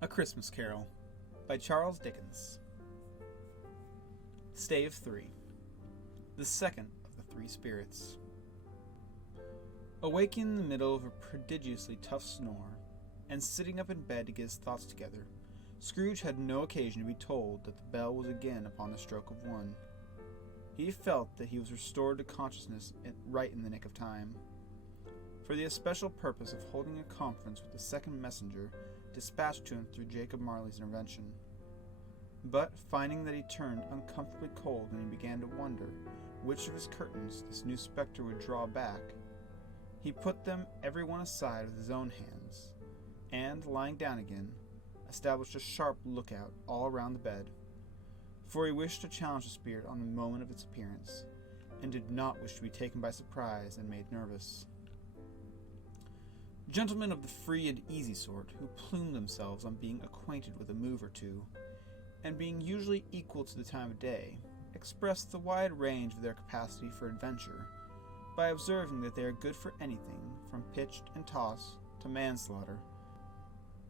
A Christmas Carol by Charles Dickens. Stave 3. The second of the three spirits. Awaking in the middle of a prodigiously tough snore, and sitting up in bed to get his thoughts together, Scrooge had no occasion to be told that the bell was again upon the stroke of 1. He felt that he was restored to consciousness right in the nick of time, for the especial purpose of holding a conference with the second messenger dispatched to him through Jacob Marley's intervention. But, finding that he turned uncomfortably cold when he began to wonder which of his curtains this new spectre would draw back, he put them every one aside with his own hands, and, lying down again, established a sharp lookout all around the bed, for he wished to challenge the spirit on the moment of its appearance, and did not wish to be taken by surprise and made nervous. Gentlemen of the free and easy sort, who plume themselves on being acquainted with a move or two, and being usually equal to the time of day, express the wide range of their capacity for adventure by observing that they are good for anything from pitch and toss to manslaughter,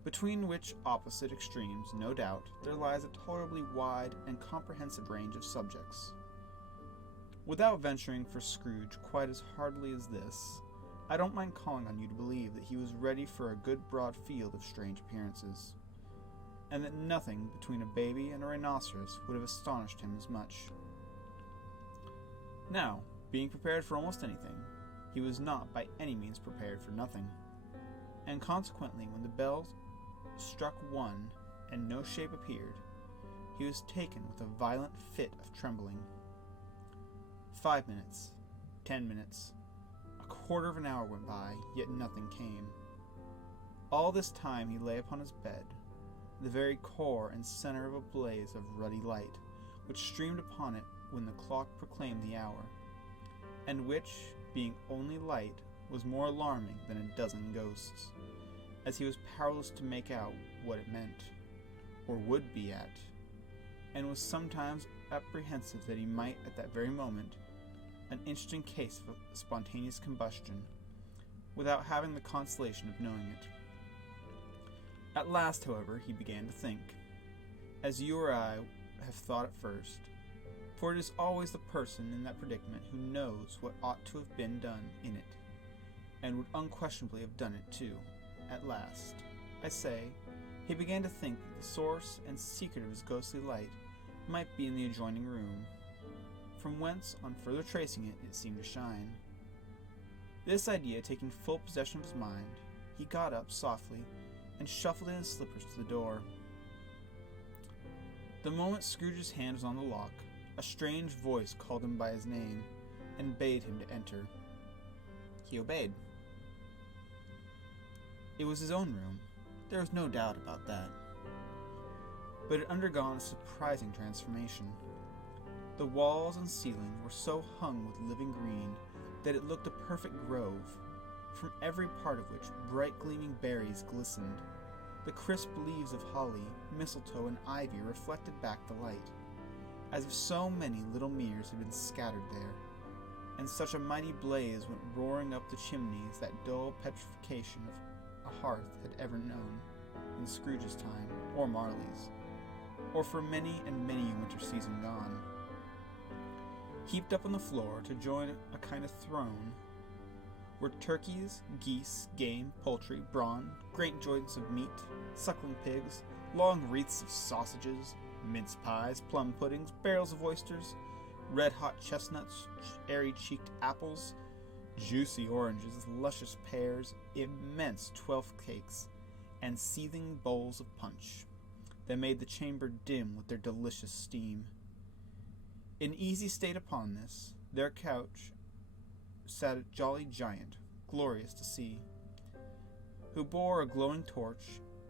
between which opposite extremes, no doubt, there lies a tolerably wide and comprehensive range of subjects. Without venturing for Scrooge quite as heartily as this, I don't mind calling on you to believe that he was ready for a good broad field of strange appearances, and that nothing between a baby and a rhinoceros would have astonished him as much. Now, being prepared for almost anything, he was not by any means prepared for nothing, and consequently when the bell struck 1 and no shape appeared, he was taken with a violent fit of trembling. 5 minutes, 10 minutes, a quarter of an hour went by, yet nothing came. All this time he lay upon his bed, the very core and center of a blaze of ruddy light, which streamed upon it when the clock proclaimed the hour, and which, being only light, was more alarming than a dozen ghosts, as he was powerless to make out what it meant, or would be at, and was sometimes apprehensive that he might at that very moment an interesting case of spontaneous combustion, without having the consolation of knowing it. At last, however, he began to think, as you or I have thought at first, for it is always the person in that predicament who knows what ought to have been done in it, and would unquestionably have done it too. At last, I say, he began to think that the source and secret of his ghostly light might be in the adjoining room, from whence, on further tracing it, it seemed to shine. This idea taking full possession of his mind, he got up softly and shuffled in his slippers to the door. The moment Scrooge's hand was on the lock, a strange voice called him by his name and bade him to enter. He obeyed. It was his own room, there was no doubt about that, but it had undergone a surprising transformation. The walls and ceiling were so hung with living green that it looked a perfect grove, from every part of which bright gleaming berries glistened. The crisp leaves of holly, mistletoe, and ivy reflected back the light, as if so many little mirrors had been scattered there, and such a mighty blaze went roaring up the chimneys that dull petrification of a hearth had ever known in Scrooge's time, or Marley's, or for many and many a winter season gone. Heaped up on the floor to join a kind of throne were turkeys, geese, game, poultry, brawn, great joints of meat, suckling pigs, long wreaths of sausages, mince pies, plum puddings, barrels of oysters, red-hot chestnuts, airy-cheeked apples, juicy oranges, luscious pears, immense 12th cakes, and seething bowls of punch that made the chamber dim with their delicious steam. In easy state upon this, their couch, sat a jolly giant, glorious to see, who bore a glowing torch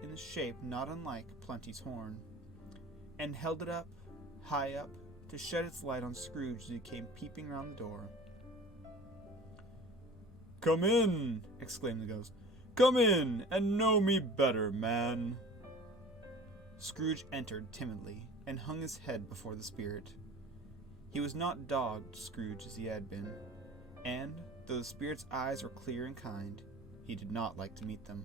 in a shape not unlike Plenty's horn, and held it up, high up, to shed its light on Scrooge as he came peeping round the door. "Come in!" exclaimed the ghost. "Come in, and know me better, man." Scrooge entered timidly, and hung his head before the spirit. He was not dogged Scrooge as he had been, and, though the spirit's eyes were clear and kind, he did not like to meet them.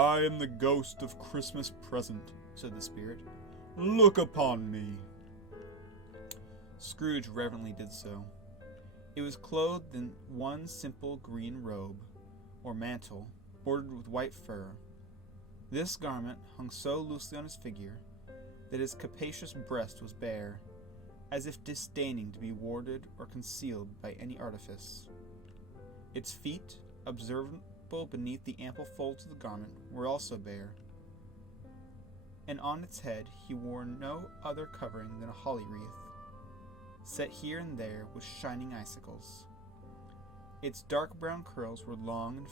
I am the ghost of Christmas present, said the spirit. Look upon me. Scrooge reverently did so. It was clothed in one simple green robe, or mantle, bordered with white fur. This garment hung so loosely on his figure that his capacious breast was bare, as if disdaining to be warded or concealed by any artifice. Its feet, observable beneath the ample folds of the garment, were also bare, and on its head he wore no other covering than a holly wreath, set here and there with shining icicles. Its dark brown curls were long and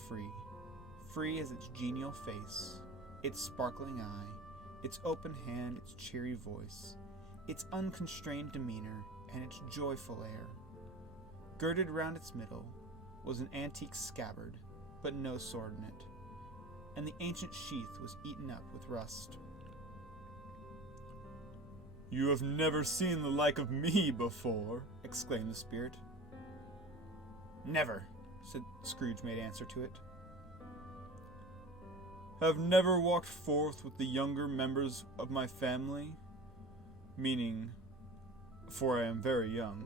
free as its genial face, its sparkling eye, its open hand, its cheery voice, its unconstrained demeanor, and its joyful air. Girded round its middle was an antique scabbard, but no sword in it, and the ancient sheath was eaten up with rust. You have never seen the like of me before, exclaimed the spirit. Never, said Scrooge, made answer to it. Have never walked forth with the younger members of my family, meaning, for I am very young,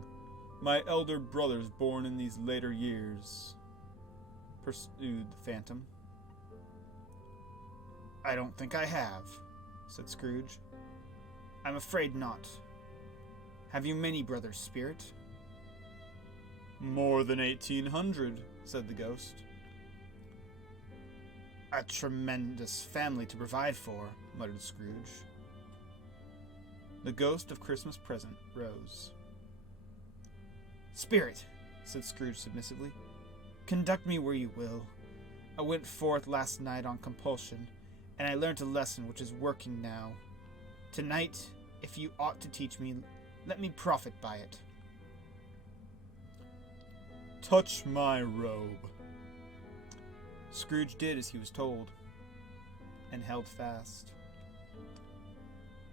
my elder brothers born in these later years, pursued the phantom. I don't think I have, said Scrooge. I'm afraid not. Have you many brothers, spirit? More than 1,800, said the ghost. A tremendous family to provide for, muttered Scrooge. The ghost of Christmas present rose. Spirit, said Scrooge submissively, conduct me where you will. I went forth last night on compulsion, and I learnt a lesson which is working now. Tonight, if you ought to teach me, let me profit by it. Touch my robe. Scrooge did as he was told, and held fast.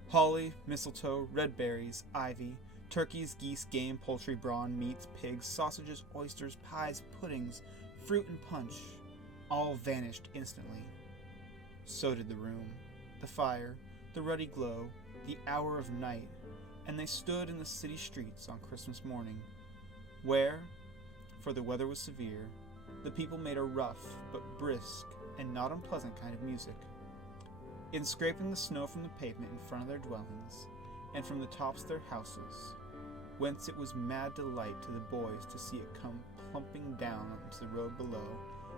Holly, mistletoe, red berries, ivy, turkeys, geese, game, poultry, brawn, meats, pigs, sausages, oysters, pies, puddings, fruit, and punch all vanished instantly. So did the room, the fire, the ruddy glow, the hour of night, and they stood in the city streets on Christmas morning, where, for the weather was severe, the people made a rough but brisk and not unpleasant kind of music. In scraping the snow from the pavement in front of their dwellings, and from the tops of their houses, whence it was mad delight to the boys to see it come plumping down onto the road below,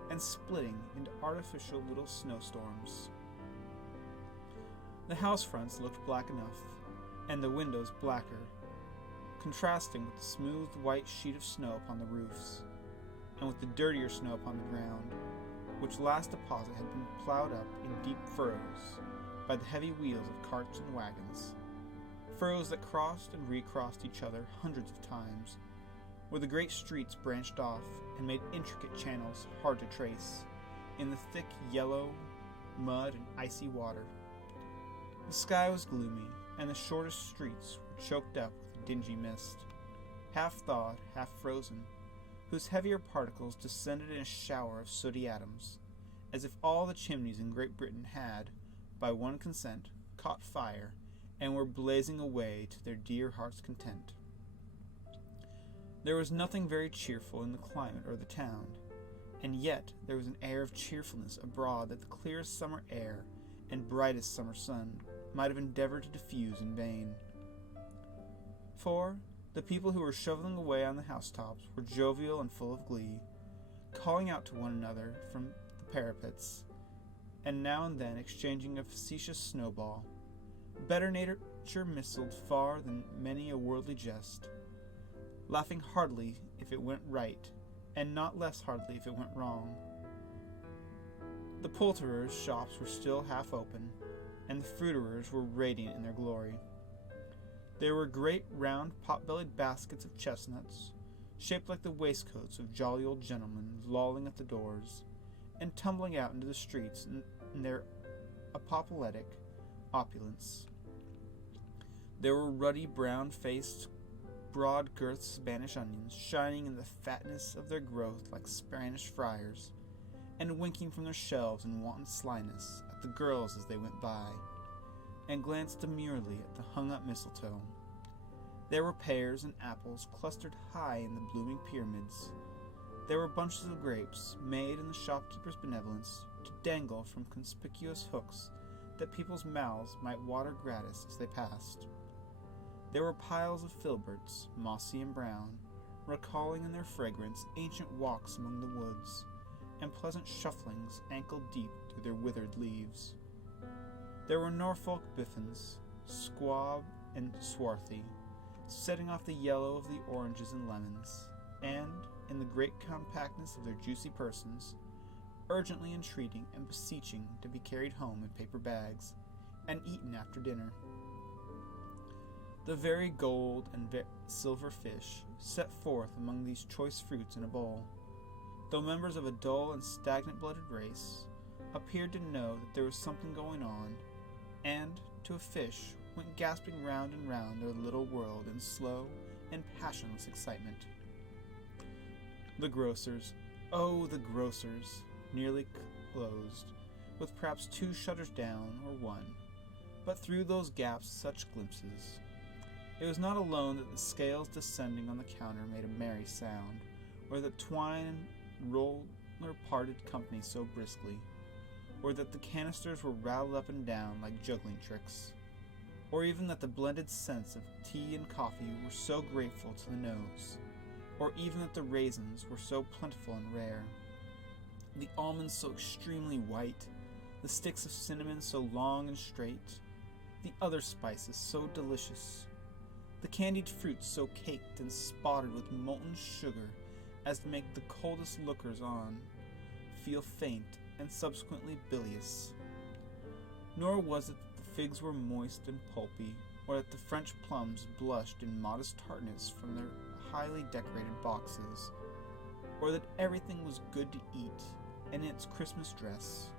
and splitting into artificial little snowstorms. The house fronts looked black enough, and the windows blacker, contrasting with the smooth white sheet of snow upon the roofs, and with the dirtier snow upon the ground, which last deposit had been plowed up in deep furrows by the heavy wheels of carts and wagons, furrows that crossed and recrossed each other hundreds of times, where the great streets branched off and made intricate channels hard to trace in the thick yellow mud and icy water. The sky was gloomy, and the shortest streets were choked up with a dingy mist, half thawed, half frozen, whose heavier particles descended in a shower of sooty atoms, as if all the chimneys in Great Britain had, by one consent, caught fire, and were blazing away to their dear hearts' content. There was nothing very cheerful in the climate or the town, and yet there was an air of cheerfulness abroad that the clearest summer air and brightest summer sun might have endeavored to diffuse in vain. For the people who were shoveling away on the housetops were jovial and full of glee, calling out to one another from the parapets, and now and then exchanging a facetious snowball. Better nature missiled far than many a worldly jest, laughing heartily if it went right, and not less heartily if it went wrong. The poulterers' shops were still half open, and the fruiterers were radiant in their glory. There were great round pot-bellied baskets of chestnuts, shaped like the waistcoats of jolly old gentlemen, lolling at the doors, and tumbling out into the streets in their apoplectic opulence. There were ruddy brown-faced, broad-girthed Spanish onions, shining in the fatness of their growth like Spanish friars, and winking from their shelves in wanton slyness at the girls as they went by, and glanced demurely at the hung-up mistletoe. There were pears and apples clustered high in the blooming pyramids. There were bunches of grapes, made in the shopkeeper's benevolence to dangle from conspicuous hooks that people's mouths might water gratis as they passed. There were piles of filberts, mossy and brown, recalling in their fragrance ancient walks among the woods, and pleasant shufflings ankle-deep through their withered leaves. There were Norfolk biffins, squab and swarthy, setting off the yellow of the oranges and lemons, and, in the great compactness of their juicy persons, urgently entreating and beseeching to be carried home in paper bags, and eaten after dinner. The very gold and silver fish set forth among these choice fruits in a bowl, though members of a dull and stagnant-blooded race, appeared to know that there was something going on, and, to a fish, went gasping round and round their little world in slow and passionless excitement. The grocers, oh, the grocers, nearly closed, with perhaps 2 shutters down or 1, but through those gaps such glimpses. It was not alone that the scales descending on the counter made a merry sound, or that twine and roller parted company so briskly, or that the canisters were rattled up and down like juggling tricks, or even that the blended scents of tea and coffee were so grateful to the nose, or even that the raisins were so plentiful and rare, the almonds so extremely white, the sticks of cinnamon so long and straight, the other spices so delicious, the candied fruits so caked and spotted with molten sugar as to make the coldest lookers-on feel faint and subsequently bilious. Nor was it that the figs were moist and pulpy, or that the French plums blushed in modest tartness from their highly decorated boxes, or that everything was good to eat and in its Christmas dress.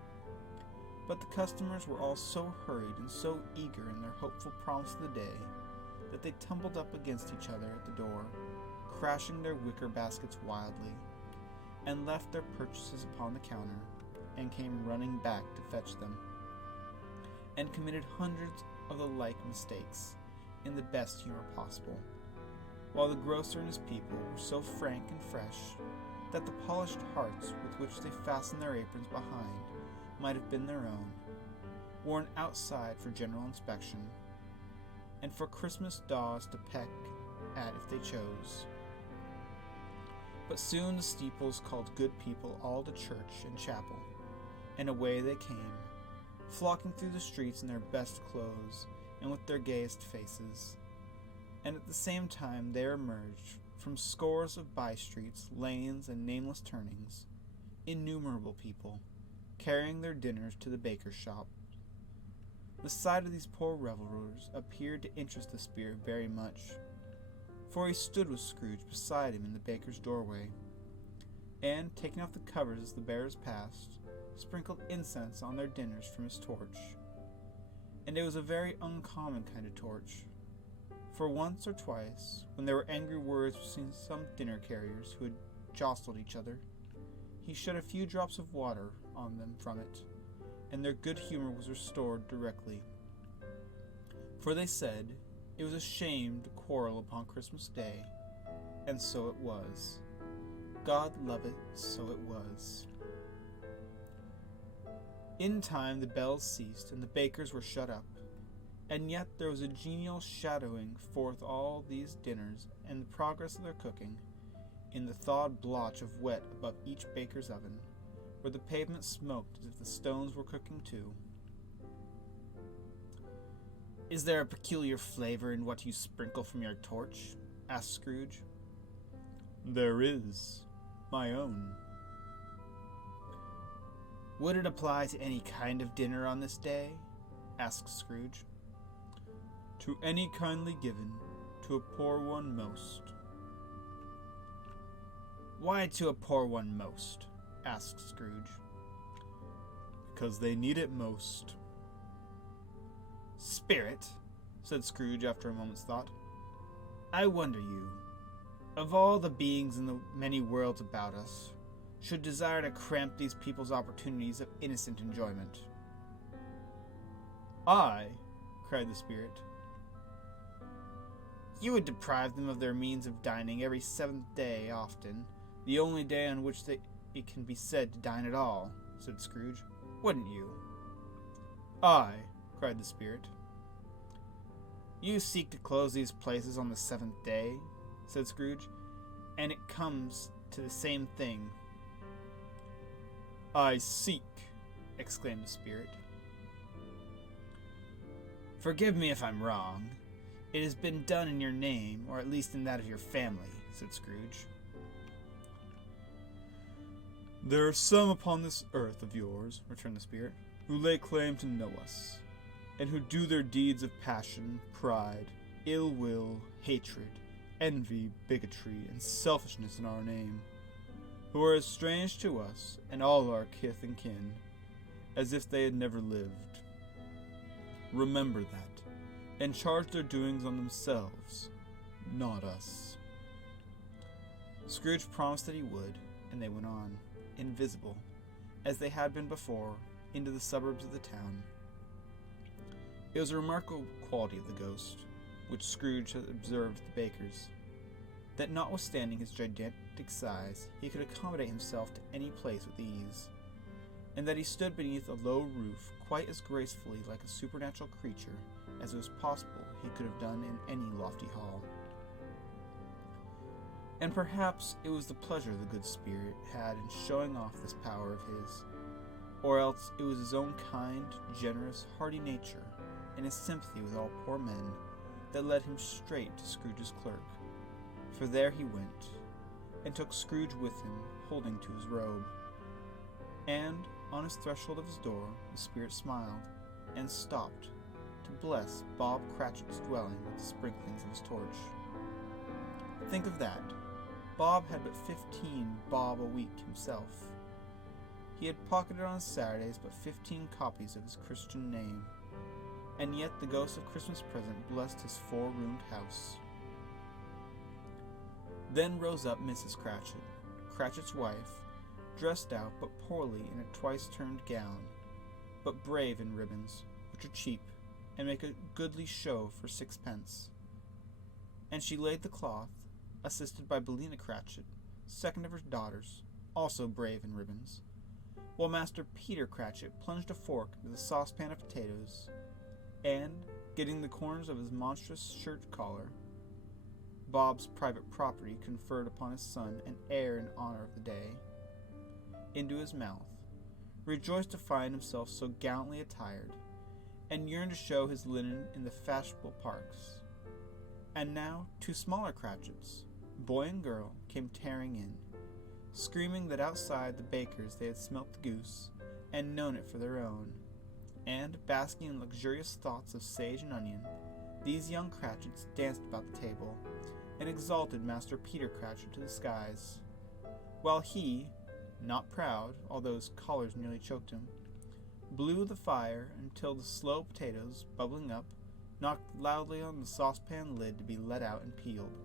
But the customers were all so hurried and so eager in their hopeful promise of the day that they tumbled up against each other at the door, crashing their wicker baskets wildly, and left their purchases upon the counter, and came running back to fetch them, and committed hundreds of the like mistakes in the best humor possible, while the grocer and his people were so frank and fresh that the polished hearts with which they fastened their aprons behind might have been their own, worn outside for general inspection, and for Christmas daws to peck at if they chose. But soon the steeples called good people all to church and chapel, and away they came, flocking through the streets in their best clothes and with their gayest faces. And at the same time there emerged, from scores of by-streets, lanes, and nameless turnings, innumerable people, carrying their dinners to the baker's shop. The sight of these poor revelers appeared to interest the spirit very much, for he stood with Scrooge beside him in the baker's doorway, and, taking off the covers as the bearers passed, sprinkled incense on their dinners from his torch. And it was a very uncommon kind of torch, for once or twice, when there were angry words between some dinner carriers who had jostled each other, he shed a few drops of water on them from it, and their good humor was restored directly. For they said it was a shame to quarrel upon Christmas Day, and so it was. God love it, so it was. In time the bells ceased, and the bakers were shut up, and yet there was a genial shadowing forth all these dinners and the progress of their cooking, in the thawed blotch of wet above each baker's oven, where the pavement smoked as if the stones were cooking too. "Is there a peculiar flavor in what you sprinkle from your torch?" asked Scrooge. "There is. My own." "Would it apply to any kind of dinner on this day?" asked Scrooge. "To any kindly given, to a poor one most." "Why to a poor one most?" asked Scrooge. "Because they need it most." "Spirit," said Scrooge after a moment's thought, "I wonder you, of all the beings in the many worlds about us, should desire to cramp these people's opportunities of innocent enjoyment. I, cried the spirit. You would deprive them of their means of dining every 7th day often, the only day on which it can be said to dine at all, said Scrooge. Wouldn't you? I, cried the spirit. You seek to close these places on the 7th day, said Scrooge, and it comes to the same thing. I seek, exclaimed the spirit. Forgive me if I'm wrong. It has been done in your name, or at least in that of your family, said Scrooge. There are some upon this earth of yours, returned the spirit, who lay claim to know us, and who do their deeds of passion, pride, ill will, hatred, envy, bigotry, and selfishness in our name, who are as strange to us and all our kith and kin, as if they had never lived. Remember that, and charge their doings on themselves, not us. Scrooge promised that he would, and they went on, invisible, as they had been before, into the suburbs of the town. It was a remarkable quality of the ghost, which Scrooge had observed at the baker's, that notwithstanding his gigantic size, he could accommodate himself to any place with ease, and that he stood beneath a low roof quite as gracefully like a supernatural creature as it was possible he could have done in any lofty hall. And perhaps it was the pleasure the good spirit had in showing off this power of his, or else it was his own kind, generous, hearty nature, and his sympathy with all poor men, that led him straight to Scrooge's clerk. For there he went, and took Scrooge with him, holding to his robe. And, on his threshold of his door, the spirit smiled, and stopped to bless Bob Cratchit's dwelling with the sprinklings of his torch. Think of that. Bob had but 15 bob a week himself. He had pocketed on Saturdays but 15 copies of his Christian name, and yet the ghost of Christmas present blessed his 4-roomed house. Then rose up Mrs. Cratchit, Cratchit's wife, dressed out but poorly in a twice-turned gown, but brave in ribbons, which are cheap, and make a goodly show for 6d. And she laid the cloth, assisted by Bellina Cratchit, second of her daughters, also brave in ribbons, while Master Peter Cratchit plunged a fork into the saucepan of potatoes, and, getting the corners of his monstrous shirt collar, Bob's private property conferred upon his son an heir in honor of the day, into his mouth, rejoiced to find himself so gallantly attired, and yearned to show his linen in the fashionable parks. And now 2 smaller Cratchits, boy and girl, came tearing in, screaming that outside the baker's they had smelt the goose, and known it for their own, and, basking in luxurious thoughts of sage and onion, these young Cratchits danced about the table, and exalted Master Peter Cratchit to the skies, while he, not proud, although his collars nearly choked him, blew the fire until the slow potatoes, bubbling up, knocked loudly on the saucepan lid to be let out and peeled.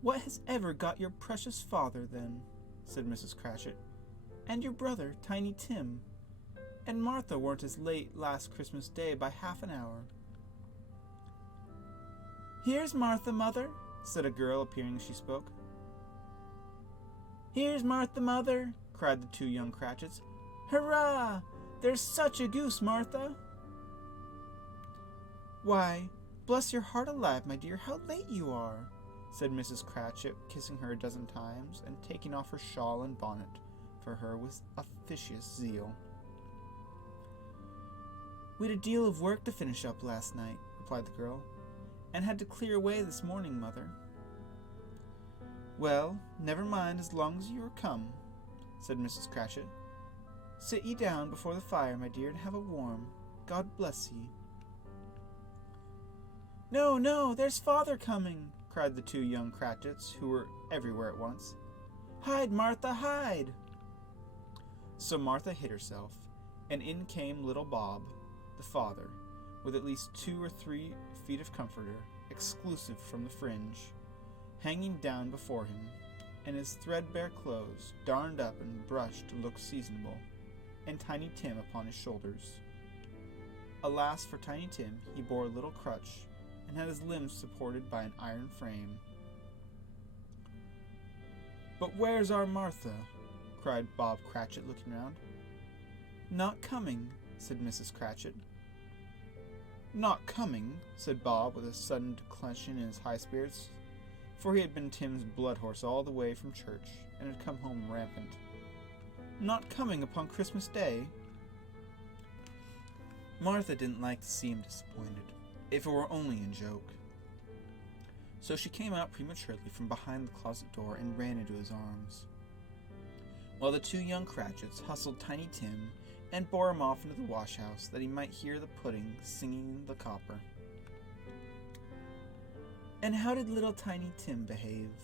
"What has ever got your precious father, then?" said Mrs. Cratchit. "And your brother, Tiny Tim? And Martha weren't as late last Christmas Day by half an hour." "Here's Martha, Mother," said a girl, appearing as she spoke. "Here's Martha, Mother," cried the 2 young Cratchits. "Hurrah! There's such a goose, Martha!" "Why, bless your heart alive, my dear, how late you are!" said Mrs. Cratchit, kissing her a dozen times, and taking off her shawl and bonnet for her with officious zeal. "We'd a deal of work to finish up last night," replied the girl, "and had to clear away this morning, Mother." "Well, never mind as long as you are come," said Mrs. Cratchit. "Sit ye down before the fire, my dear, and have a warm. God bless ye." "No, no, there's father coming," cried the 2 young Cratchits, who were everywhere at once. "Hide, Martha, hide!" So Martha hid herself, and in came little Bob, the father, with at least 2 or 3 feet of comforter, exclusive from the fringe, hanging down before him, and his threadbare clothes darned up and brushed to look seasonable, and Tiny Tim upon his shoulders. Alas for Tiny Tim, he bore a little crutch, and had his limbs supported by an iron frame. "But where's our Martha?" cried Bob Cratchit, looking round. "Not coming," said Mrs. Cratchit. "Not coming," said Bob, with a sudden declension in his high spirits, for he had been Tim's blood horse all the way from church, and had come home rampant. "Not coming upon Christmas Day?" Martha didn't like to see him disappointed, if it were only in joke. So she came out prematurely from behind the closet door and ran into his arms, while the two young Cratchits hustled Tiny Tim and bore him off into the wash-house that he might hear the pudding singing in the copper. "And how did little Tiny Tim behave?"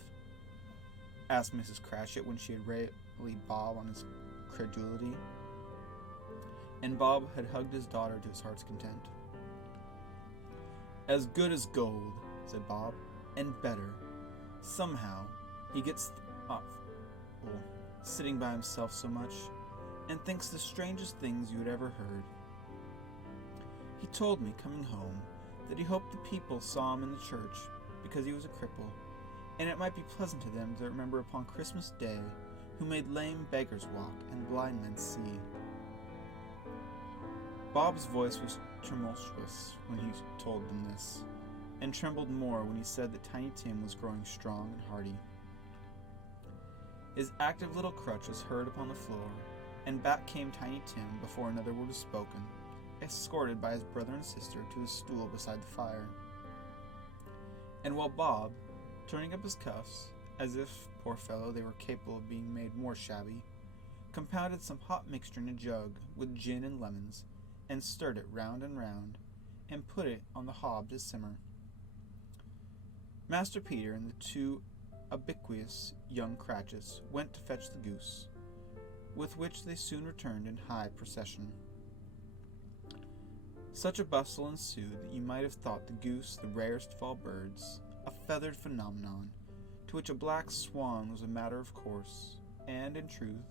asked Mrs. Cratchit when she had rallied Bob on his credulity, and Bob had hugged his daughter to his heart's content. "As good as gold," said Bob, "and better. Somehow, he gets awful, sitting by himself so much, and thinks the strangest things you had ever heard. He told me, coming home, that he hoped the people saw him in the church, because he was a cripple, and it might be pleasant to them to remember upon Christmas Day who made lame beggars walk and blind men see." Bob's voice was tumultuous when he told them this, and trembled more when he said that Tiny Tim was growing strong and hearty. His active little crutch was heard upon the floor, and back came Tiny Tim before another word was spoken, escorted by his brother and sister to his stool beside the fire. And while Bob, turning up his cuffs, as if, poor fellow, they were capable of being made more shabby, compounded some hot mixture in a jug with gin and lemons, and stirred it round and round, and put it on the hob to simmer, Master Peter and the two ubiquitous young Cratchits went to fetch the goose, with which they soon returned in high procession. Such a bustle ensued that you might have thought the goose the rarest of all birds, a feathered phenomenon, to which a black swan was a matter of course, and, in truth,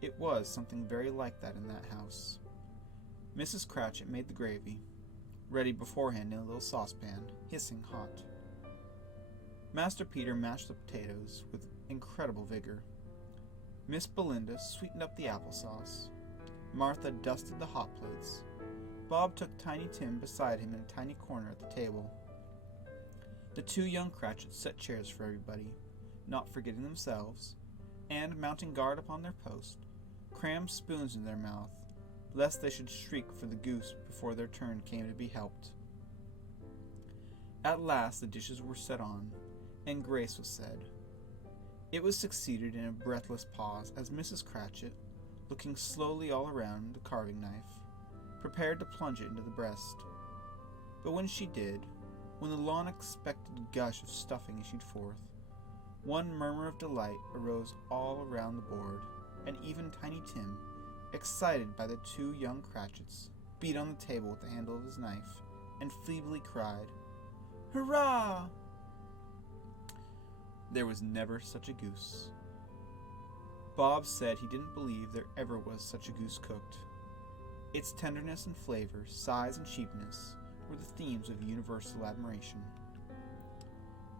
it was something very like that in that house. Mrs. Cratchit made the gravy, ready beforehand in a little saucepan, hissing hot. Master Peter mashed the potatoes with incredible vigor. Miss Belinda sweetened up the applesauce. Martha dusted the hot plates. Bob took Tiny Tim beside him in a tiny corner at the table. The two young Cratchits set chairs for everybody, not forgetting themselves, and, mounting guard upon their post, crammed spoons in their mouth, lest they should shriek for the goose before their turn came to be helped. At last the dishes were set on, and grace was said. It was succeeded in a breathless pause as Mrs. Cratchit, looking slowly all around the carving knife, prepared to plunge it into the breast. But when she did, when the long-expected gush of stuffing issued forth, one murmur of delight arose all around the board, and even Tiny Tim, excited by the two young Cratchits, beat on the table with the handle of his knife, and feebly cried, "Hurrah!" There was never such a goose. Bob said he didn't believe there ever was such a goose cooked. Its tenderness and flavor, size and cheapness, were the themes of universal admiration.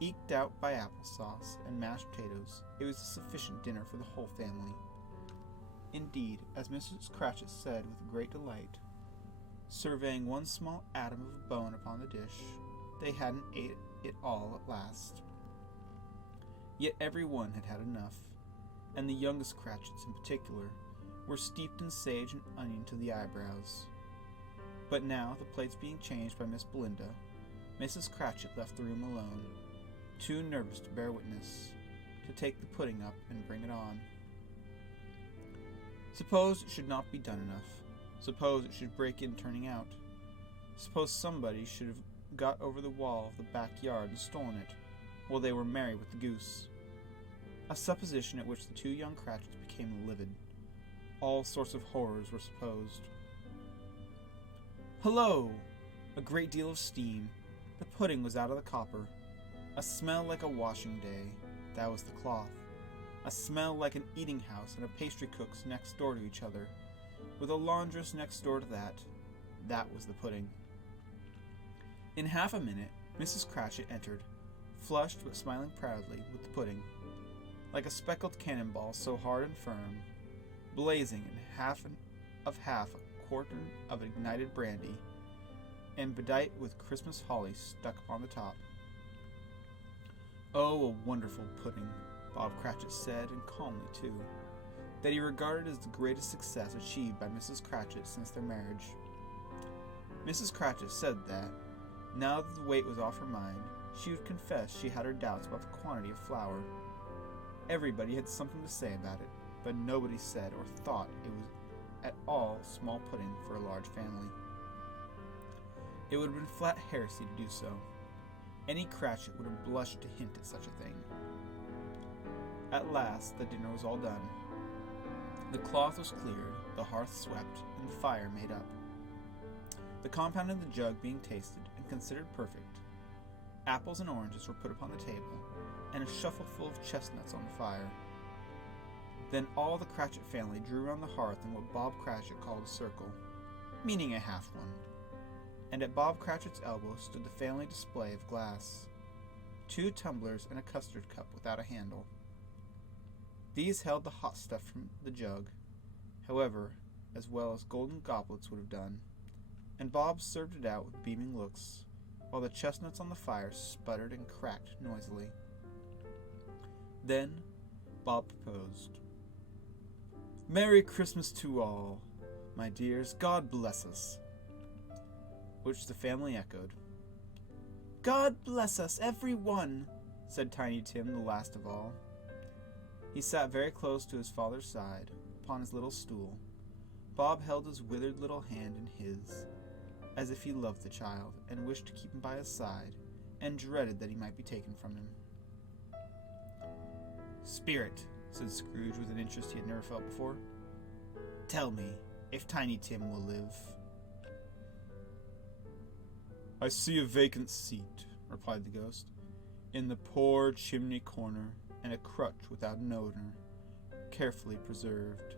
Eked out by applesauce and mashed potatoes, it was a sufficient dinner for the whole family. Indeed, as Mrs. Cratchit said with great delight, surveying one small atom of a bone upon the dish, they hadn't ate it all at last. Yet every one had had enough, and the youngest Cratchits in particular were steeped in sage and onion to the eyebrows. But now, the plates being changed by Miss Belinda, Mrs. Cratchit left the room alone, too nervous to bear witness, to take the pudding up and bring it on. Suppose it should not be done enough. Suppose it should break in turning out. Suppose somebody should have got over the wall of the backyard and stolen it, while they were merry with the goose. A supposition at which the two young Cratchits became livid. All sorts of horrors were supposed. Hullo! A great deal of steam. The pudding was out of the copper. A smell like a washing day. That was the cloth. a smell like an eating house and a pastry cook's next door to each other, with a laundress next door to that. That was the pudding. In half a minute, Mrs. Cratchit entered, flushed but smiling proudly, with the pudding, like a speckled cannonball so hard and firm, blazing in half a quartern of ignited brandy, and bedight with Christmas holly stuck upon the top. Oh, a wonderful pudding, Bob Cratchit said, and calmly too, that he regarded as the greatest success achieved by Mrs. Cratchit since their marriage. Mrs. Cratchit said that, now that the weight was off her mind, she would confess she had her doubts about the quantity of flour. Everybody had something to say about it, but nobody said or thought it was at all small pudding for a large family. It would have been flat heresy to do so. Any Cratchit would have blushed to hint at such a thing. At last the dinner was all done. The cloth was cleared, the hearth swept, and the fire made up. The compound in the jug being tasted and considered perfect, apples and oranges were put upon the table, and a shovelful of chestnuts on the fire. Then all the Cratchit family drew round the hearth in what Bob Cratchit called a circle, meaning a half one, and at Bob Cratchit's elbow stood the family display of glass, 2 tumblers and a custard cup without a handle. These held the hot stuff from the jug, however, as well as golden goblets would have done, and Bob served it out with beaming looks, while the chestnuts on the fire sputtered and cracked noisily. Then Bob proposed, "Merry Christmas to all, my dears, God bless us," which the family echoed. "God bless us, every one," said Tiny Tim, the last of all. He sat very close to his father's side, upon his little stool. Bob held his withered little hand in his, as if he loved the child, and wished to keep him by his side, and dreaded that he might be taken from him. "Spirit," said Scrooge with an interest he had never felt before, "tell me if Tiny Tim will live." "I see a vacant seat," replied the ghost, "in the poor chimney corner, and a crutch without an owner, carefully preserved.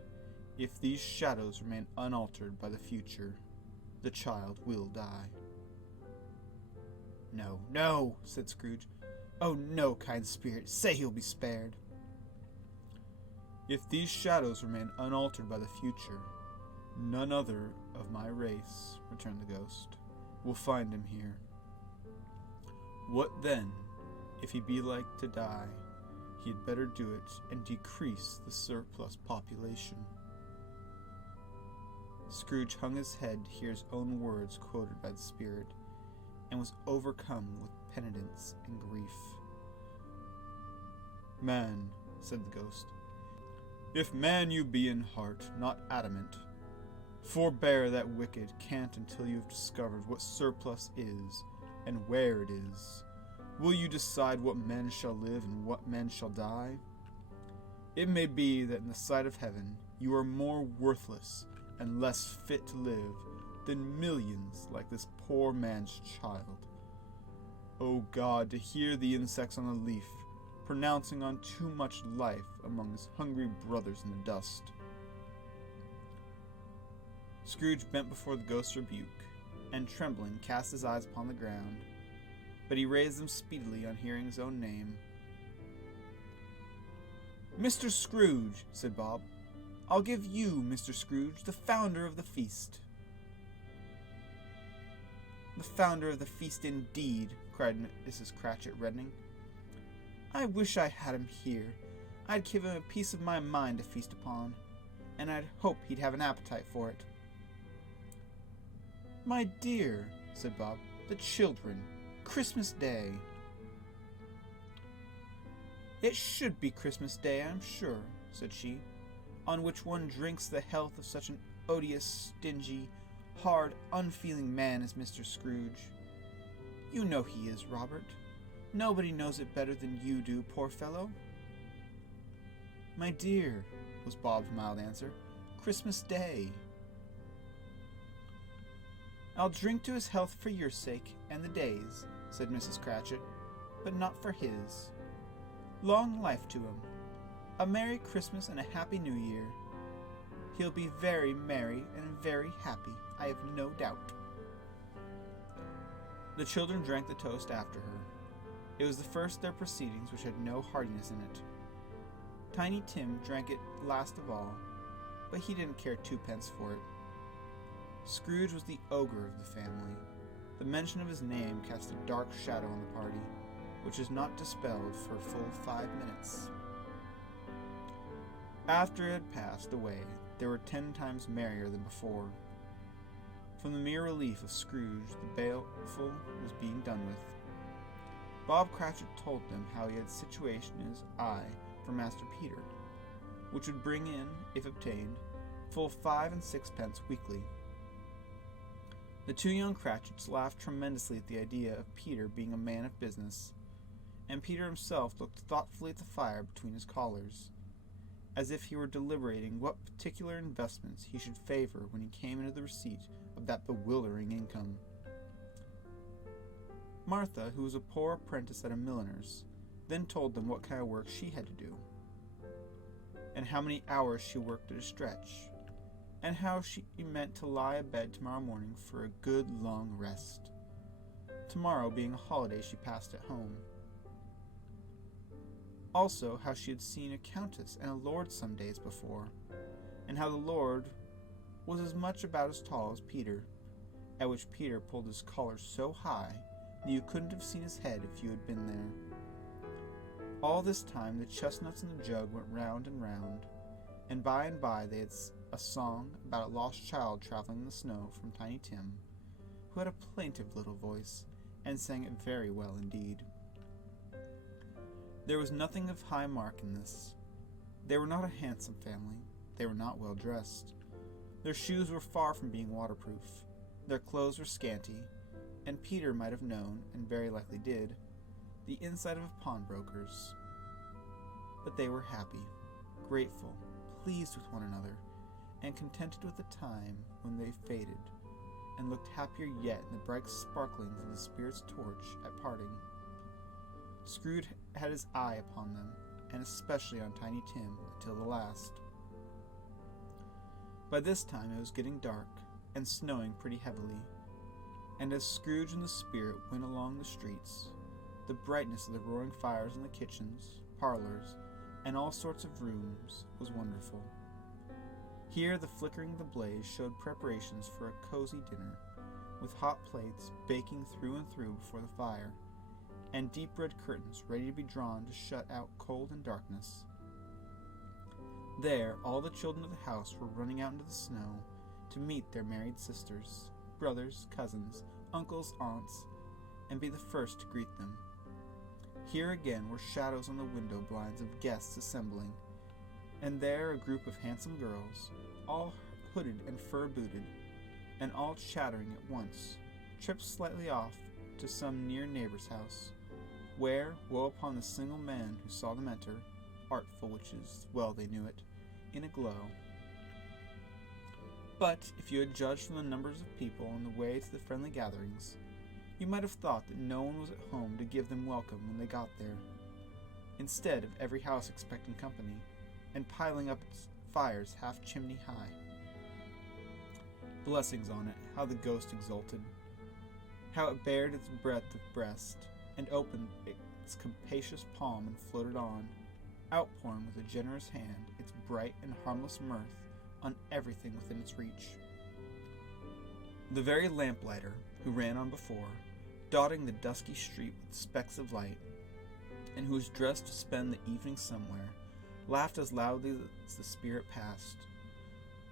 If these shadows remain unaltered by the future, the child will die." "No, no," said Scrooge. "Oh, no, kind spirit, say he'll be spared." "If these shadows remain unaltered by the future, none other of my race," returned the ghost, "will find him here. What then, if he be like to die? He had better do it, and decrease the surplus population." Scrooge hung his head to hear his own words quoted by the spirit, and was overcome with penitence and grief. "Man," said the ghost, "if man you be in heart, not adamant, forbear that wicked cant until you have discovered what surplus is, and where it is. Will you decide what men shall live and what men shall die? It may be that in the sight of heaven you are more worthless and less fit to live than millions like this poor man's child. O God, to hear the insects on the leaf pronouncing on too much life among his hungry brothers in the dust." Scrooge bent before the ghost's rebuke, and trembling cast his eyes upon the ground, but he raised them speedily on hearing his own name. "Mr. Scrooge," said Bob. "I'll give you, Mr. Scrooge, the founder of the feast." "The founder of the feast, indeed," cried Mrs. Cratchit, reddening. "I wish I had him here. I'd give him a piece of my mind to feast upon, and I'd hope he'd have an appetite for it." "My dear," said Bob, "the children. Christmas Day." "It should be Christmas Day, I'm sure," said she, "on which one drinks the health of such an odious, stingy, hard, unfeeling man as Mr. Scrooge. You know he is, Robert. Nobody knows it better than you do, poor fellow." "My dear," was Bob's mild answer, "Christmas Day." "I'll drink to his health for your sake and the day's," said Mrs. Cratchit, "but not for his. Long life to him. A Merry Christmas and a Happy New Year. He'll be very merry and very happy, I have no doubt. The children drank the toast after her. It was the first of their proceedings which had no heartiness in it. Tiny Tim drank it last of all, but he didn't care twopence for it. Scrooge was the ogre of the family. The mention of his name cast a dark shadow on the party, which is not dispelled for a full 5 minutes. After it had passed away, they were 10 times merrier than before. From the mere relief of Scrooge, the baleful was being done with. Bob Cratchit told them how he had a situation in his eye for Master Peter, which would bring in, if obtained, full 5 and 6 pence weekly. The 2 young Cratchits laughed tremendously at the idea of Peter being a man of business, and Peter himself looked thoughtfully at the fire between his collars, as if he were deliberating what particular investments he should favor when he came into the receipt of that bewildering income. Martha, who was a poor apprentice at a milliner's, then told them what kind of work she had to do, and how many hours she worked at a stretch, and how she meant to lie abed tomorrow morning for a good long rest. Tomorrow being a holiday she passed at home. Also how she had seen a countess and a lord some days before, and how the lord was as much about as tall as Peter, at which Peter pulled his collar so high that you couldn't have seen his head if you had been there. All this time the chestnuts in the jug went round and round, and by they had a song about a lost child traveling in the snow from Tiny Tim, who had a plaintive little voice, and sang it very well indeed. There was nothing of high mark in this. They were not a handsome family. They were not well dressed. Their shoes were far from being waterproof. Their clothes were scanty, and Peter might have known, and very likely did, the inside of a pawnbroker's. But they were happy, grateful, pleased with one another, and contented with the time when they faded, and looked happier yet in the bright sparklings of the spirit's torch at parting. Scrooge had his eye upon them, and especially on Tiny Tim, until the last. By this time it was getting dark, and snowing pretty heavily, and as Scrooge and the spirit went along the streets, the brightness of the roaring fires in the kitchens, parlors, and all sorts of rooms was wonderful. Here the flickering of the blaze showed preparations for a cozy dinner, with hot plates baking through and through before the fire, and deep red curtains ready to be drawn to shut out cold and darkness. There all the children of the house were running out into the snow to meet their married sisters, brothers, cousins, uncles, aunts, and be the first to greet them. Here again were shadows on the window blinds of guests assembling, and there a group of handsome girls, all hooded and fur-booted, and all chattering at once, tripped slightly off to some near neighbor's house, where, woe upon the single man who saw them enter, artful witches, well they knew it, in a glow. But if you had judged from the numbers of people on the way to the friendly gatherings, you might have thought that no one was at home to give them welcome when they got there, instead of every house expecting company, and piling up its fires half chimney high. Blessings on it, how the ghost exulted, how it bared its breadth of breast, and opened its capacious palm and floated on, outpouring with a generous hand its bright and harmless mirth on everything within its reach. The very lamplighter, who ran on before, dotting the dusky street with specks of light, and who was dressed to spend the evening somewhere, laughed as loudly as the spirit passed,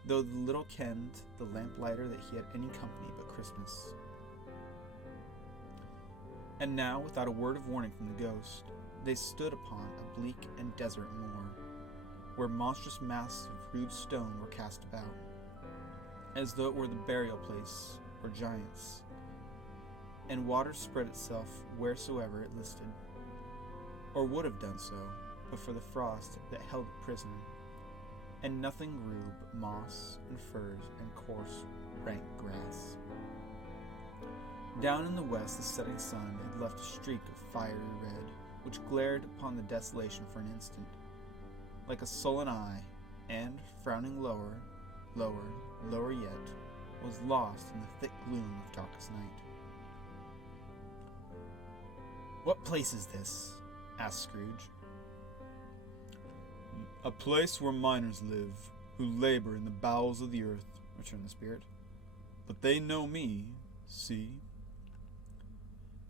though the little kenned the lamplighter that he had any company but Christmas. And now, without a word of warning from the ghost, they stood upon a bleak and desert moor, where monstrous masses of rude stone were cast about, as though it were the burial place for giants, and water spread itself wheresoever it listed, or would have done so, but for the frost that held it prisoner, and nothing grew but moss and furze and coarse, rank grass. Down in the west the setting sun had left a streak of fiery red, which glared upon the desolation for an instant, like a sullen eye, and, frowning lower, lower yet, was lost in the thick gloom of darkest night. "What place is this?" asked Scrooge. "A place where miners live, who labor in the bowels of the earth," returned the spirit. "But they know me, see."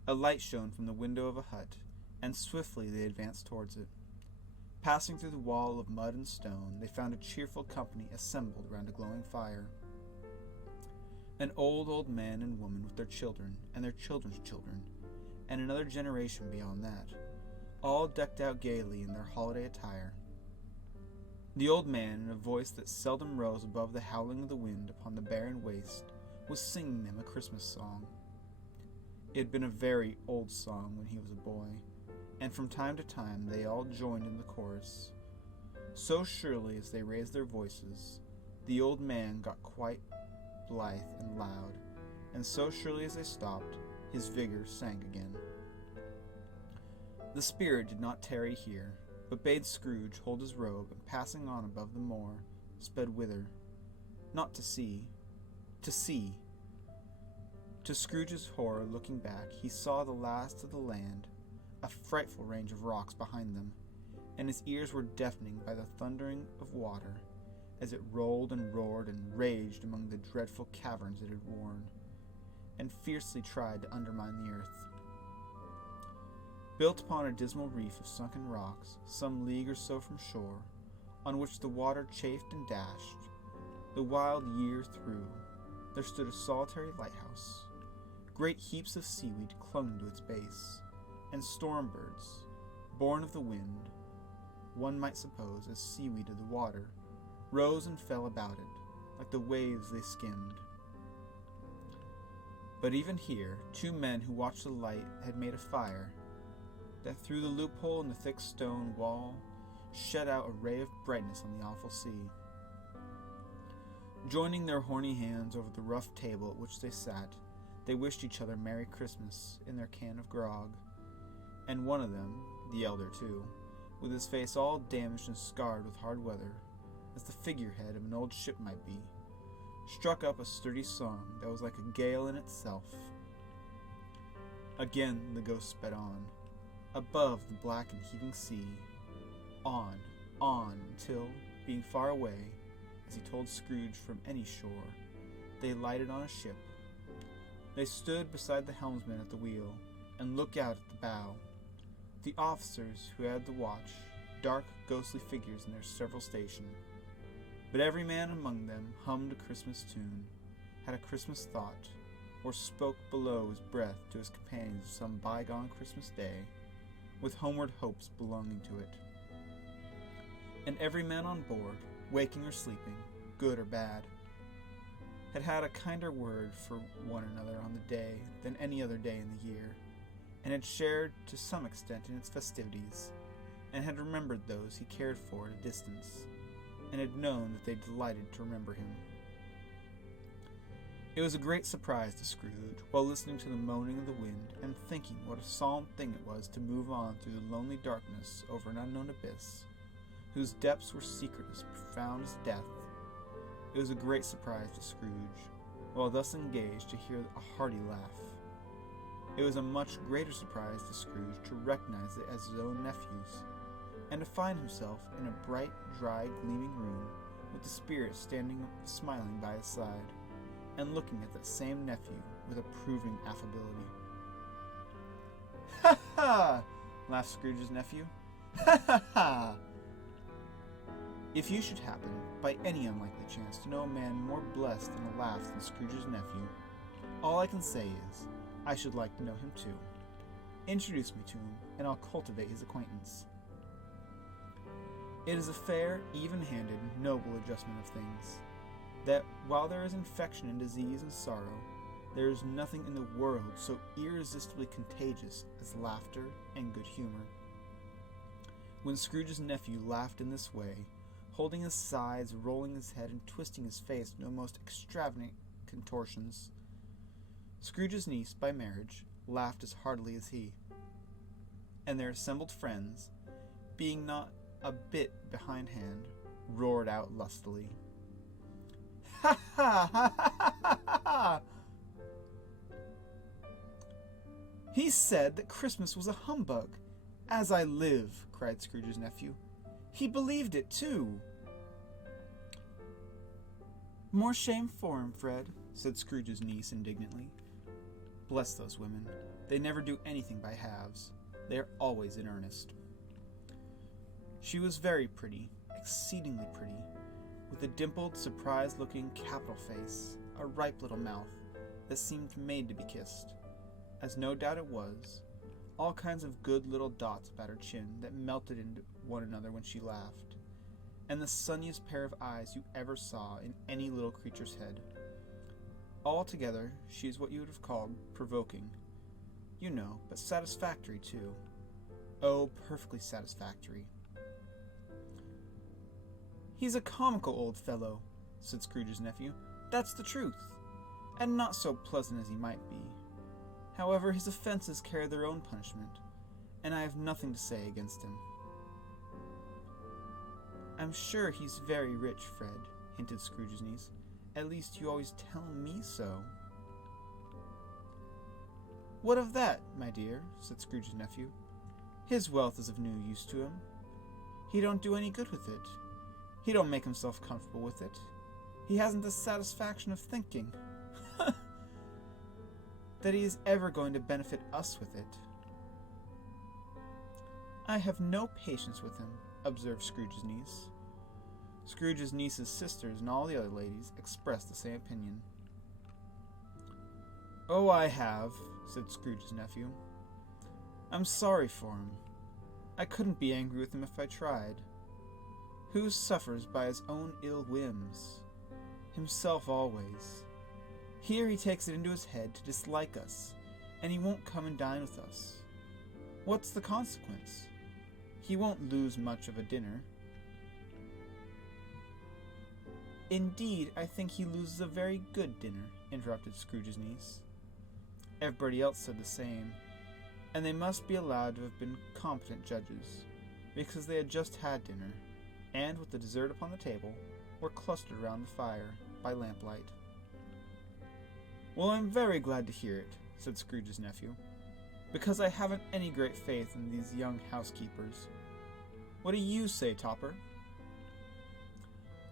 A light shone from the window of a hut, and swiftly they advanced towards it. Passing through the wall of mud and stone, they found a cheerful company assembled round a glowing fire. An old man and woman with their children and their children's children, and another generation beyond that, all decked out gaily in their holiday attire. The old man, in a voice that seldom rose above the howling of the wind upon the barren waste, was singing them a Christmas song. It had been a very old song when he was a boy, and from time to time they all joined in the chorus. So surely as they raised their voices, the old man got quite blithe and loud, and so surely as they stopped, his vigor sank again. The spirit did not tarry here, but bade Scrooge hold his robe, and passing on above the moor, sped whither? Not to sea, to sea. To Scrooge's horror, looking back, he saw the last of the land, a frightful range of rocks behind them, and his ears were deafening by the thundering of water, as it rolled and roared and raged among the dreadful caverns it had worn, and fiercely tried to undermine the earth. Built upon a dismal reef of sunken rocks, some league or so from shore, on which the water chafed and dashed, the wild year through, there stood a solitary lighthouse. Great heaps of seaweed clung to its base, and storm birds, born of the wind, one might suppose as seaweed of the water, rose and fell about it, like the waves they skimmed. But even here, two men who watched the light had made a fire, that through the loophole in the thick stone wall shed out a ray of brightness on the awful sea. Joining their horny hands over the rough table at which they sat, they wished each other Merry Christmas in their can of grog, and one of them, the elder too, with his face all damaged and scarred with hard weather, as the figurehead of an old ship might be, struck up a sturdy song that was like a gale in itself. Again the ghost sped on, above the black and heaving sea, on, until, being far away, as he told Scrooge from any shore, they lighted on a ship. They stood beside the helmsman at the wheel, and looked out at the bow. The officers who had the watch, dark, ghostly figures in their several station. But every man among them hummed a Christmas tune, had a Christmas thought, or spoke below his breath to his companions of some bygone Christmas day, with homeward hopes belonging to it. And every man on board, waking or sleeping, good or bad, had had a kinder word for one another on the day than any other day in the year, and had shared to some extent in its festivities, and had remembered those he cared for at a distance, and had known that they delighted to remember him. It was a great surprise to Scrooge, while listening to the moaning of the wind, and thinking what a solemn thing it was to move on through the lonely darkness over an unknown abyss, whose depths were secret as profound as death. It was a great surprise to Scrooge, while thus engaged, to hear a hearty laugh. It was a much greater surprise to Scrooge to recognize it as his own nephew's, and to find himself in a bright, dry, gleaming room, with the spirit standing smiling by his side, and looking at that same nephew with approving affability. "Ha ha!" laughed Scrooge's nephew. "Ha ha ha! If you should happen, by any unlikely chance, to know a man more blessed in a laugh than Scrooge's nephew, all I can say is, I should like to know him too. Introduce me to him, and I'll cultivate his acquaintance." It is a fair, even-handed, noble adjustment of things, that while there is infection and disease and sorrow, there is nothing in the world so irresistibly contagious as laughter and good humor. When Scrooge's nephew laughed in this way, holding his sides, rolling his head, and twisting his face into most extravagant contortions, Scrooge's niece, by marriage, laughed as heartily as he, and their assembled friends, being not a bit behindhand, roared out lustily. Ha ha ha ha ha ha ha! He said that Christmas was a humbug. As I live, cried Scrooge's nephew. He believed it, too. More shame for him, Fred, said Scrooge's niece indignantly. Bless those women. They never do anything by halves. They are always in earnest. She was very pretty, exceedingly pretty, with a dimpled, surprised-looking capital face, a ripe little mouth that seemed made to be kissed, as no doubt it was, all kinds of good little dots about her chin that melted into one another when she laughed, and the sunniest pair of eyes you ever saw in any little creature's head. Altogether, she is what you would have called provoking, you know, but satisfactory, too. Oh, perfectly satisfactory. He's a comical old fellow, said Scrooge's nephew. That's the truth, and not so pleasant as he might be. However, his offenses carry their own punishment, and I have nothing to say against him. I'm sure he's very rich, Fred, hinted Scrooge's niece. At least you always tell me so. What of that, my dear, said Scrooge's nephew. His wealth is of no use to him. He don't do any good with it. He don't make himself comfortable with it. He hasn't the satisfaction of thinking that he is ever going to benefit us with it. I have no patience with him, observed Scrooge's niece. Scrooge's niece's sisters and all the other ladies expressed the same opinion. Oh, I have, said Scrooge's nephew. I'm sorry for him. I couldn't be angry with him if I tried. Who suffers by his own ill whims? Himself always. Here he takes it into his head to dislike us, and he won't come and dine with us. What's the consequence? He won't lose much of a dinner. Indeed, I think he loses a very good dinner, interrupted Scrooge's niece. Everybody else said the same, and they must be allowed to have been competent judges, because they had just had dinner, and with the dessert upon the table, were clustered around the fire by lamplight. Well, I'm very glad to hear it, said Scrooge's nephew, because I haven't any great faith in these young housekeepers. What do you say, Topper?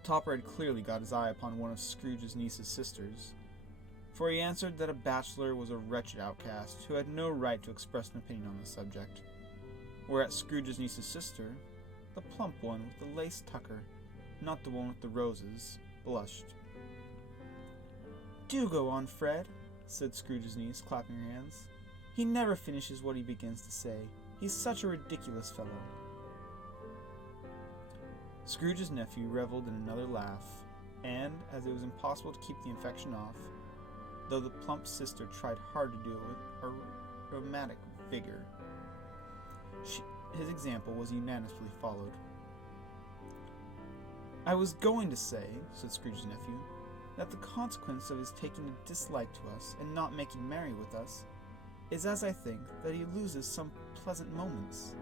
Topper had clearly got his eye upon one of Scrooge's niece's sisters, for he answered that a bachelor was a wretched outcast who had no right to express an opinion on the subject, whereat Scrooge's niece's sister, the plump one with the lace tucker, not the one with the roses, blushed. Do go on, Fred, said Scrooge's niece, clapping her hands. He never finishes what he begins to say. He's such a ridiculous fellow. Scrooge's nephew reveled in another laugh, and, as it was impossible to keep the infection off, though the plump sister tried hard to do it with aromatic vigor, his example was unanimously followed. I was going to say, said Scrooge's nephew, that the consequence of his taking a dislike to us and not making merry with us is, as I think, that he loses some pleasant moments,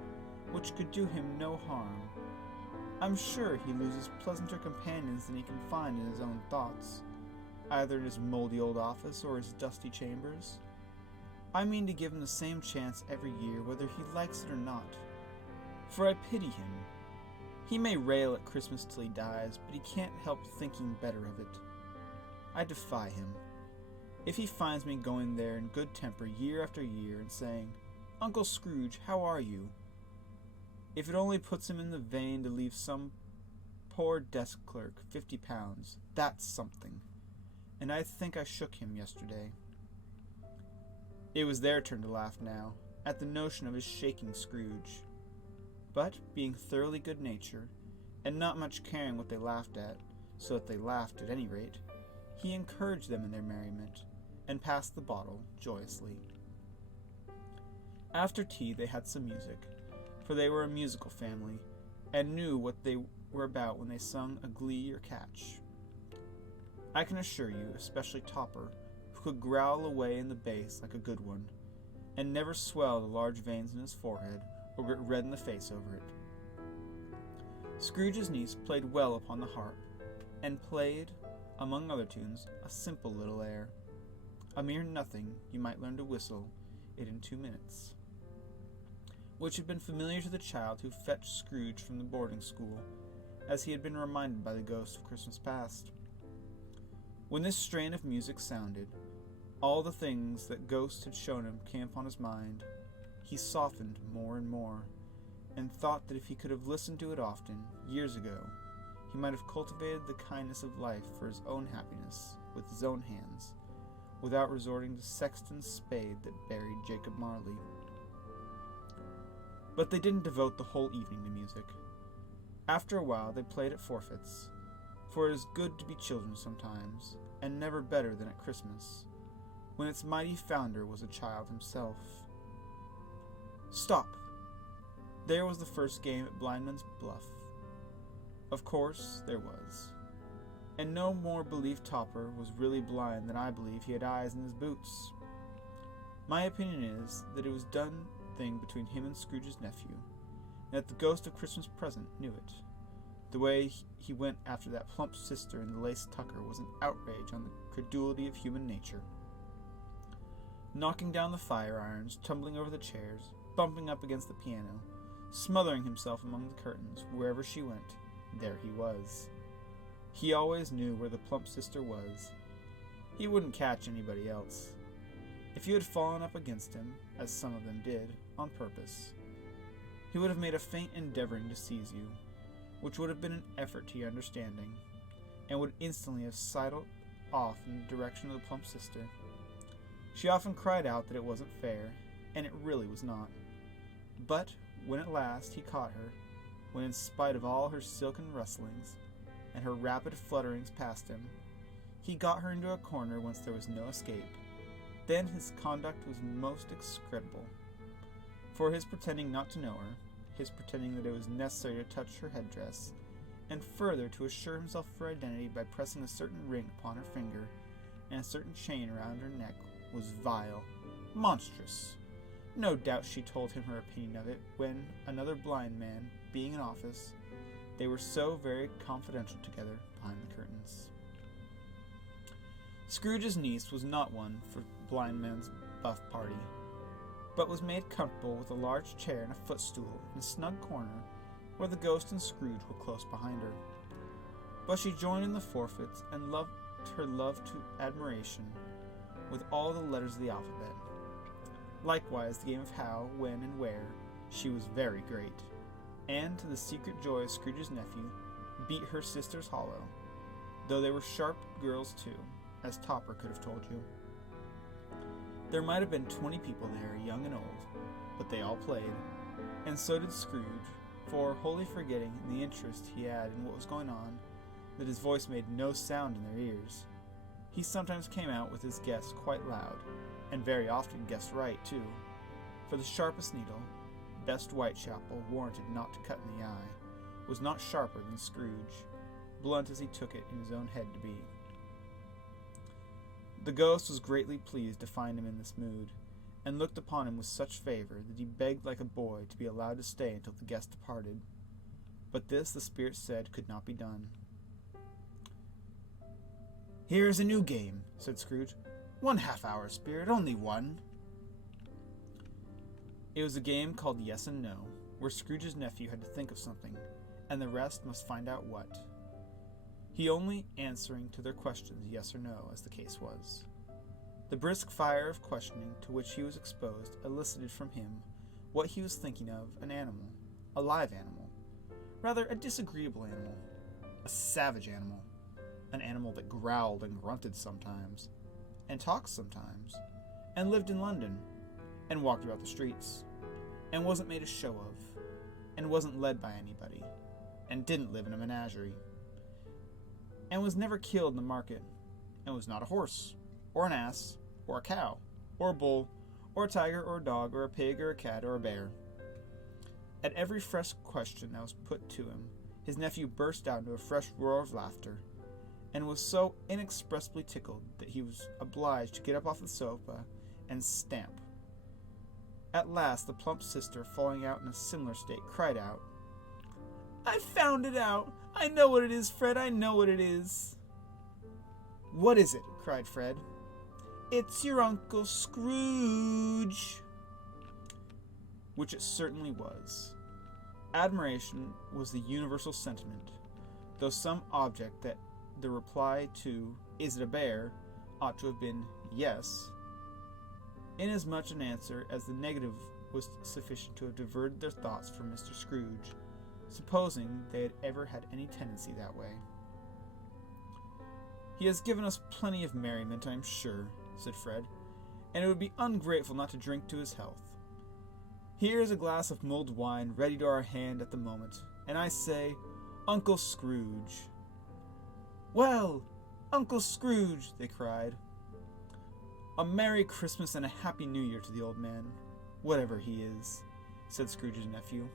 which could do him no harm. I'm sure he loses pleasanter companions than he can find in his own thoughts, either in his moldy old office or his dusty chambers. I mean to give him the same chance every year, whether he likes it or not, for I pity him. He may rail at Christmas till he dies, but he can't help thinking better of it. I defy him. If he finds me going there in good temper year after year and saying, Uncle Scrooge, how are you? If it only puts him in the vein to leave some poor desk clerk £50, that's something. And I think I shook him yesterday. It was their turn to laugh now, at the notion of his shaking Scrooge. But, being thoroughly good-natured, and not much caring what they laughed at, so that they laughed at any rate, he encouraged them in their merriment, and passed the bottle joyously. After tea they had some music, for they were a musical family, and knew what they were about when they sung a glee or catch. I can assure you, especially Topper, who could growl away in the bass like a good one, and never swell the large veins in his forehead, or get red in the face over it. Scrooge's niece played well upon the harp, and played, among other tunes, a simple little air. A mere nothing, you might learn to whistle it in 2 minutes, which had been familiar to the child who fetched Scrooge from the boarding school, as he had been reminded by the ghost of Christmas past. When this strain of music sounded, all the things that ghosts had shown him came upon his mind. He softened more and more, and thought that if he could have listened to it often, years ago, he might have cultivated the kindness of life for his own happiness with his own hands, without resorting to Sexton's spade that buried Jacob Marley. But they didn't devote the whole evening to music. After a while they played at forfeits, for it is good to be children sometimes, and never better than at Christmas, when its mighty founder was a child himself. Stop! There was the first game at Blindman's Bluff. Of course there was. And no more believed Topper was really blind than I believe he had eyes in his boots. My opinion is that it was a done thing between him and Scrooge's nephew, and that the ghost of Christmas present knew it. The way he went after that plump sister in the lace tucker was an outrage on the credulity of human nature. Knocking down the fire irons, tumbling over the chairs, bumping up against the piano, smothering himself among the curtains, wherever she went, there he was. He always knew where the plump sister was. He wouldn't catch anybody else. If you had fallen up against him, as some of them did, on purpose, he would have made a feint endeavoring to seize you, which would have been an effort to your understanding, and would instantly have sidled off in the direction of the plump sister. She often cried out that it wasn't fair, and it really was not. But when at last he caught her, when in spite of all her silken rustlings and her rapid flutterings past him, he got her into a corner whence there was no escape, then his conduct was most execrable. For his pretending not to know her, his pretending that it was necessary to touch her headdress, and further to assure himself of her identity by pressing a certain ring upon her finger and a certain chain around her neck, was vile, monstrous. No doubt she told him her opinion of it when, another blind man being in office, they were so very confidential together behind the curtains. Scrooge's niece was not one for Blindman's Buff party, but was made comfortable with a large chair and a footstool in a snug corner where the ghost and Scrooge were close behind her. But she joined in the forfeits and loved her love to admiration with all the letters of the alphabet. Likewise the game of how, when, and where, she was very great, and to the secret joy of Scrooge's nephew, beat her sisters hollow, though they were sharp girls too, as Topper could have told you. There might have been 20 people there, young and old, but they all played, and so did Scrooge, for, wholly forgetting in the interest he had in what was going on, that his voice made no sound in their ears, he sometimes came out with his guess quite loud, and very often guessed right, too, for the sharpest needle, best Whitechapel warranted not to cut in the eye, was not sharper than Scrooge, blunt as he took it in his own head to be. The ghost was greatly pleased to find him in this mood, and looked upon him with such favor that he begged like a boy to be allowed to stay until the guest departed. But this, the spirit said, could not be done. "Here is a new game," said Scrooge. "1 half-hour, spirit, only one." It was a game called Yes and No, where Scrooge's nephew had to think of something, and the rest must find out what. He only answering to their questions yes or no, as the case was. The brisk fire of questioning to which he was exposed elicited from him what he was thinking of: an animal, a live animal, rather a disagreeable animal, a savage animal, an animal that growled and grunted sometimes, and talked sometimes, and lived in London, and walked about the streets, and wasn't made a show of, and wasn't led by anybody, and didn't live in a menagerie, and was never killed in the market, and was not a horse, or an ass, or a cow, or a bull, or a tiger, or a dog, or a pig, or a cat, or a bear. At every fresh question that was put to him, his nephew burst out into a fresh roar of laughter, and was so inexpressibly tickled that he was obliged to get up off the sofa and stamp. At last the plump sister, falling out in a similar state, cried out, I found it out. I know what it is, Fred. I know what it is. What is it? Cried Fred. It's your Uncle Scrooge. Which it certainly was. Admiration was the universal sentiment, though some object that the reply to, "Is it a bear?" ought to have been yes, inasmuch an answer as the negative was sufficient to have diverted their thoughts from Mr. Scrooge, supposing they had ever had any tendency that way. He has given us plenty of merriment, I am sure, said Fred, and it would be ungrateful not to drink to his health. Here is a glass of mulled wine ready to our hand at the moment, and I say, Uncle Scrooge. Well, Uncle Scrooge, they cried. A Merry Christmas and a Happy New Year to the old man, whatever he is, said Scrooge's nephew.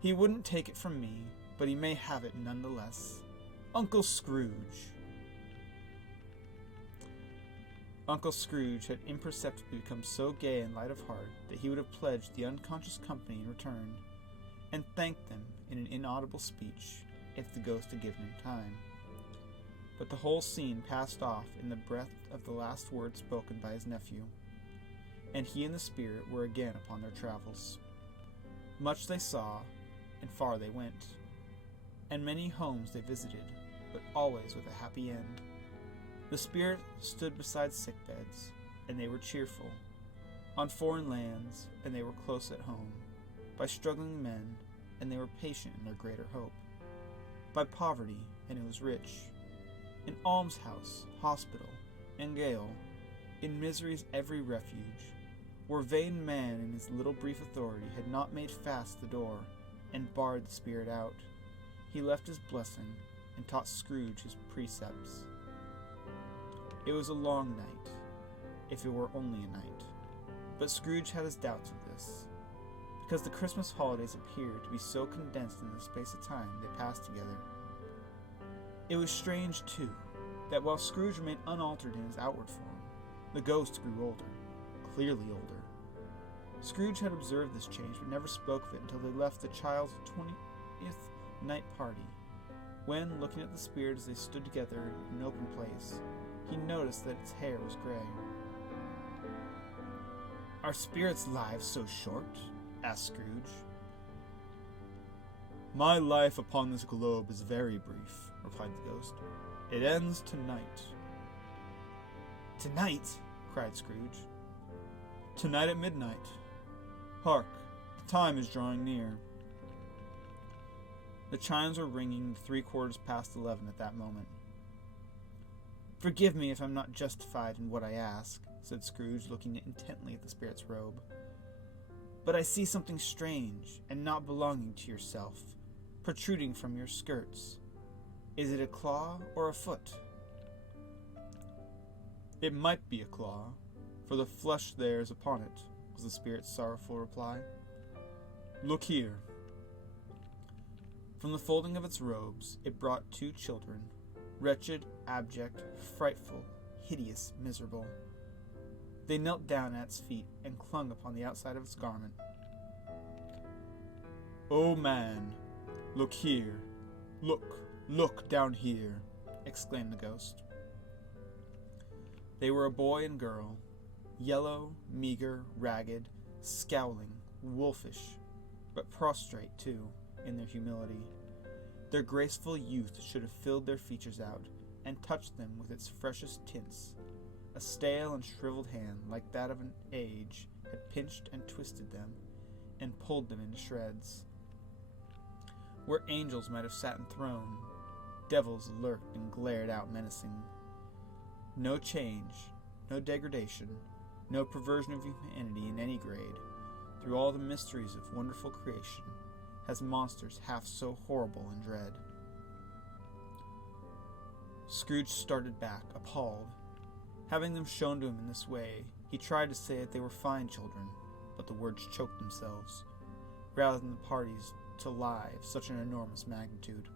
He wouldn't take it from me, but he may have it nonetheless. Uncle Scrooge. Uncle Scrooge had imperceptibly become so gay and light of heart that he would have pledged the unconscious company in return, and thanked them in an inaudible speech, if the ghost had given him time. But the whole scene passed off in the breath of the last words spoken by his nephew, and he and the spirit were again upon their travels. Much they saw, and far they went, and many homes they visited, but always with a happy end. The spirit stood beside sick beds, and they were cheerful, on foreign lands, and they were close at home, by struggling men, and they were patient in their greater hope, by poverty, and it was rich, in almshouse, hospital, and gaol, in misery's every refuge, where vain man in his little brief authority had not made fast the door, and barred the spirit out. He left his blessing, and taught Scrooge his precepts. It was a long night, if it were only a night, but Scrooge had his doubts of this, because the Christmas holidays appeared to be so condensed in the space of time they passed together. It was strange, too, that while Scrooge remained unaltered in his outward form, the ghost grew older, clearly older. Scrooge had observed this change, but never spoke of it until they left the child's 20th night party, when, looking at the spirit as they stood together in an open place, he noticed that its hair was gray. Are spirits' lives so short? Asked Scrooge. My life upon this globe is very brief, replied the ghost. It ends tonight. Tonight? Cried Scrooge. Tonight at midnight. Hark, the time is drawing near. The chimes were ringing 11:75 at that moment. Forgive me if I'm not justified in what I ask, said Scrooge, looking intently at the spirit's robe. But I see something strange and not belonging to yourself, protruding from your skirts. Is it a claw or a foot? It might be a claw, for the flesh there is upon it, was the spirit's sorrowful reply. Look here. From the folding of its robes, it brought 2 children, wretched, abject, frightful, hideous, miserable. They knelt down at its feet and clung upon the outside of its garment. "Oh, man, look here. Look down here," exclaimed the ghost. They were a boy and girl, yellow, meager, ragged, scowling, wolfish, but prostrate, too, in their humility. Their graceful youth should have filled their features out, and touched them with its freshest tints. A stale and shriveled hand, like that of an age, had pinched and twisted them, and pulled them into shreds. Where angels might have sat enthroned, devils lurked and glared out menacing. No change, no degradation, no perversion of humanity in any grade, through all the mysteries of wonderful creation, has monsters half so horrible and dread. Scrooge started back, appalled. Having them shown to him in this way, he tried to say that they were fine children, but the words choked themselves, rousing the parties to lie of such an enormous magnitude.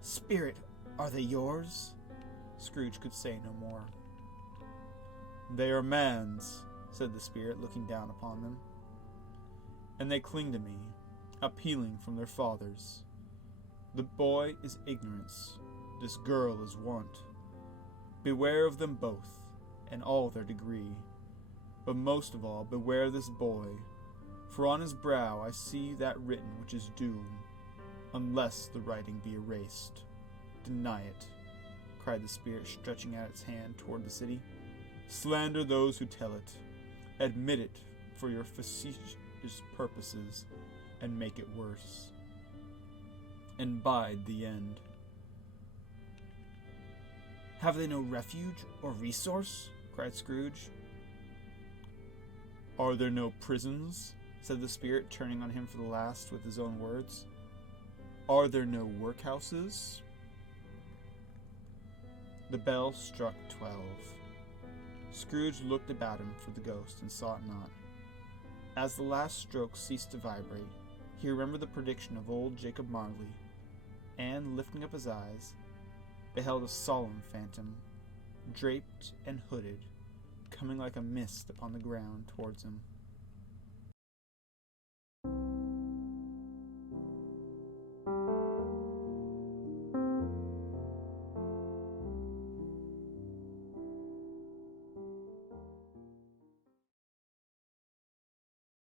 Spirit, are they yours? Scrooge could say no more. They are man's, said the spirit, looking down upon them. And they cling to me, appealing from their fathers. The boy is ignorance, this girl is want. Beware of them both, and all their degree. But most of all, beware this boy, for on his brow I see that written which is doom, unless the writing be erased. Deny it, cried the spirit, stretching out its hand toward the city. Slander those who tell it. Admit it for your facetious purposes, and make it worse. And bide the end. Have they no refuge or resource? Cried Scrooge. Are there no prisons? Said the spirit, turning on him for the last with his own words. Are there no workhouses? The bell struck 12. Scrooge looked about him for the ghost and saw it not. As the last stroke ceased to vibrate, he remembered the prediction of old Jacob Marley, and, lifting up his eyes, beheld a solemn phantom, draped and hooded, coming like a mist upon the ground towards him.